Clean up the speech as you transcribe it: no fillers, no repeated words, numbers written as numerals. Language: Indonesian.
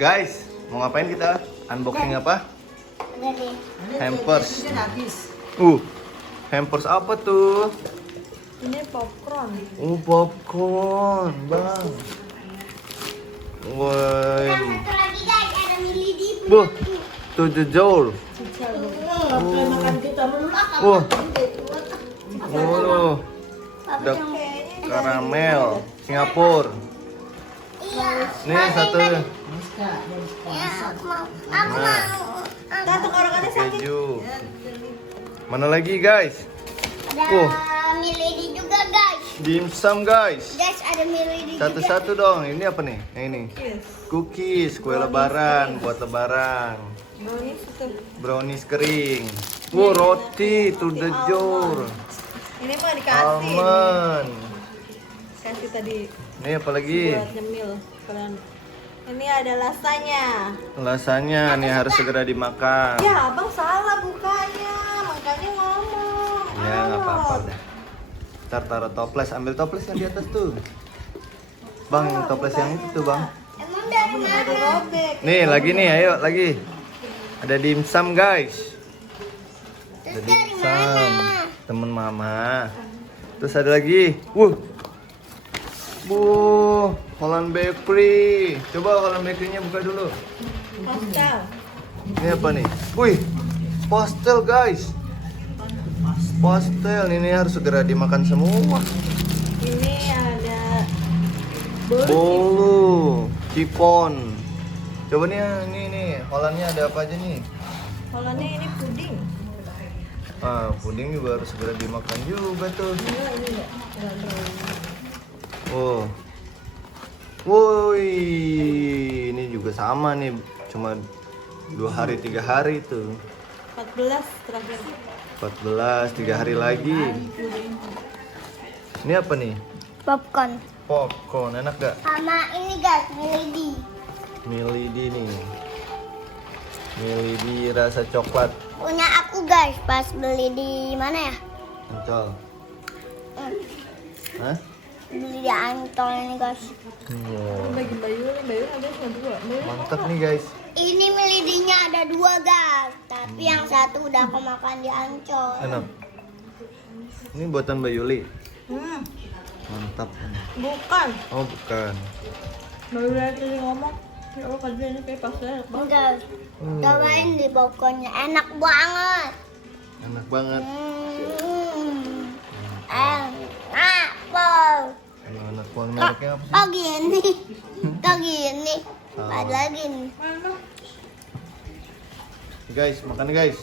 Guys, mau ngapain kita? Unboxing apa? Udah deh. Hampers. Habis. Hampers apa tuh? Ini popcorn. Popcorn, bang. Woi. Satu lagi guys, ada Milady punya Buh, aku. tuh jejol. Makan kita melulak. Wah. Oh, Papa ada yang- karamel Singapura. Iya. Nih satu Ya, aku mau. Aku Nah. mau. Kita tenggorokannya sakit. keju. Mana lagi guys? Ada Milady juga guys. Dimsum guys. Guys, ada Milady juga. Satu-satu dong. Ini apa nih? Yang ini. Yes. Cookies, kue lebaran buat lebaran. Brownies itu. Brownies kering. Wow, roti to the jar. Ini mah dikasih. Almond. Kasih tadi Ini apa lagi? buat nyemil. Kalian. Ini ada lasanya. Lasanya nih harus segera dimakan. Ya, abang salah bukanya. Makanya ngomong. Ya nggak apa-apa dah. Ntar taruh toples, ambil toples yang di atas tuh. Bang, yang toples yang itu bang. Emang dari Ada mana? robek. Nih lagi nih, ayo lagi. Ada dimsum guys. Ada Terus dari dimsum. mana? Temen mama. Terus ada lagi. Holland Bakery. Coba Holland Bakery-nya buka dulu. Pastel. Ini apa nih? Wih, pastel guys. Pastel ini harus segera dimakan semua. Ini ada bolu. Bolu, cipon. Coba nih, nih, Hollandnya ada apa aja nih? Hollandnya ini puding. Puding juga harus segera dimakan juga tuh. Enggak, ini enggak. Enggak terlalu. Oh, woi, ini juga sama nih, cuma 2 hari 3 hari tuh. 14 terakhir. 14, 3 hari lagi. Ini apa nih? Popcorn. Popcorn, enak gak? Sama ini guys, Milady. Milady nih. Milady rasa coklat. Punya aku guys, pas beli di mana ya? Ancol. Hah? Beli di Ancol ini guys. Wow. Bagi Bayu ada cuma 2. Bayu Mantap nih guys. Ini Milady-nya ada 2 guys, tapi yang satu udah aku makan di Ancol. Enak. Ini buatan Mbak Yuli. Mantap. bukan. Oh bukan. Bayu tadi ngomong. Ya Allah, kerja ini kayak pastel. Enggak. Cobain di popcornnya, enak banget. Enak banget. Enak banget. Enak banget mereknya apa sih? Oh gini. Kok gini. Oh. Ada lagi nih. Mana? Guys, makan nih guys.